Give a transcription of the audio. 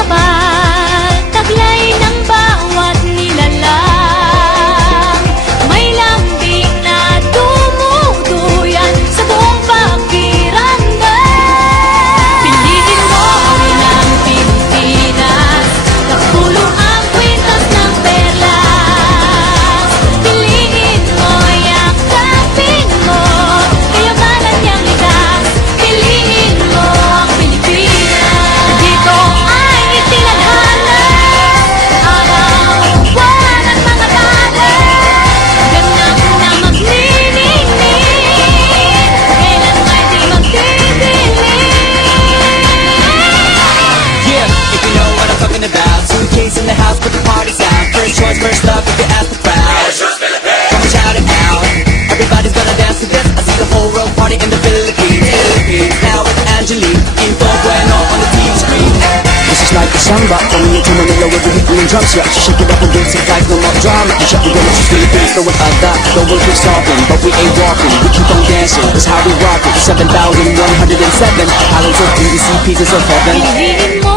kapal, taglay ng bawat nilalang. May lambing na dumuduyan sa buong pakiramdam. Piliin mo rin ang Pilipinas, kapulo ang kwintas ng perlas. Piliin mo, yakapin mo, kayamanan niyang likas. Piliin mo ang Pilipinas. Dito ay itinadhana ang buwan at mga tala. Ganap na magniningning, kailan ay di magdidilim. Yeah, if you know what I'm talking about. Suitcase in the house, put the parties out. First choice, first love, if you ask the crowd. Come and shout it out. Everybody's gonna dance to this. I see the whole world party in the Philippines. Now with Angelique, in full bueno on the TV screen. This is like a samba, coming into Manila with the hitting drums. Yeah, she shake it up and dance it like no more drama. You shut the door, she's Philippines, no one other. The world keeps talking, but we ain't walking. We keep on dancing, that's how we rock it. 7,107 islands of beauty, see pieces of heaven. Piliin mo